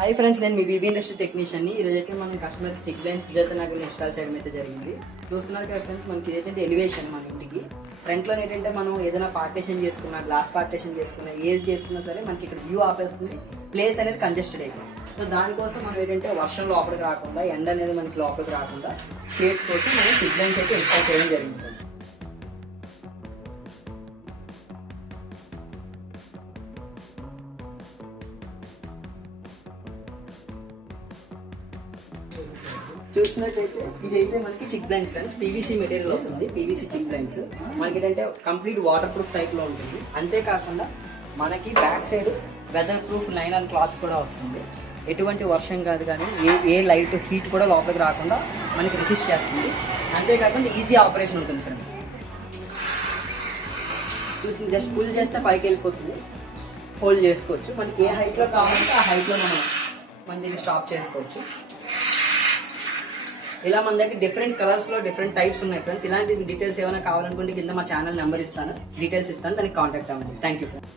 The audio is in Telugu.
హాయ్ ఫ్రెండ్స్, నేను మీ బీబీ ఇండస్ట్రీ టెక్నీషియన్ని. ఈ రోజైతే మనం కస్టమర్కి చిక్ బ్లైండ్ సుజాత నగర్ ఇన్స్టాల్ చేయడం అయితే జరిగింది. చూస్తున్నారు కదా ఫ్రెండ్స్, మనకి ఏంటంటే ఎలివేషన్ మన ఇంటికి ఫ్రంట్లో ఏంటంటే మనం ఏదైనా పార్టీషన్ చేసుకున్నా, గ్లాస్ పార్టీషన్ చేసుకున్నా, ఏది చేసుకున్నా సరే మనకి ఇక్కడ వ్యూ ఆపేస్తుంది, ప్లేస్ అనేది కంజెస్టెడ్ అయిపోయింది. సో దానికోసం మనం ఏంటంటే వర్షం లోపలికి రాకుండా, ఎండ అనేది మనకి లోపలికి రాకుండా షేడ్ కోసం మనం చిక్ బ్లైండ్స్ అయితే ఇన్స్టాల్ చేయడం జరిగింది ఫ్రెండ్స్. చూసినట్టయితే ఇదైతే మనకి చిక్ బ్లైండ్స్ ఫ్రెండ్స్, పీవీసీ మెటీరియల్ వస్తుంది. పీవీసీ చిక్ బ్లైండ్స్ మనకి ఏంటంటే కంప్లీట్ వాటర్ ప్రూఫ్ టైప్ లో ఉంటుంది. అంతేకాకుండా మనకి back side weatherproof nylon cloth కూడా వస్తుంది. ఎటువంటి వర్షం కాదు కానీ ఏ లైట్ హీట్ కూడా లోపలికి రాకుండా మనకి రెసిస్ట్ చేస్తుంది. అంతేకాకుండా ఈజీ ఆపరేషన్ ఉంటుంది ఫ్రెండ్స్. చూసి జస్ట్ పుల్ చేస్తే పైకి వెళ్ళిపోతుంది, హోల్డ్ చేసుకోవచ్చు. మనకి ఏ హైట్లో కావాలంటే ఆ హైట్లో మనం దీన్ని స్టాప్ చేసుకోవచ్చు. ఇలా మన దగ్గర డిఫరెంట్ కలర్స్లో డిఫరెంట్ టైప్స్ ఉన్నాయి ఫ్రెండ్స్. ఇలాంటి డీటెయిల్స్ ఏమైనా కావాలనుకుంటే కింద మా ఛానల్ నెంబర్ ఇస్తాను, డీటెయిల్స్ ఇస్తాను, దానికి కాంటాక్ట్ అవ్వండి. Thank you friends.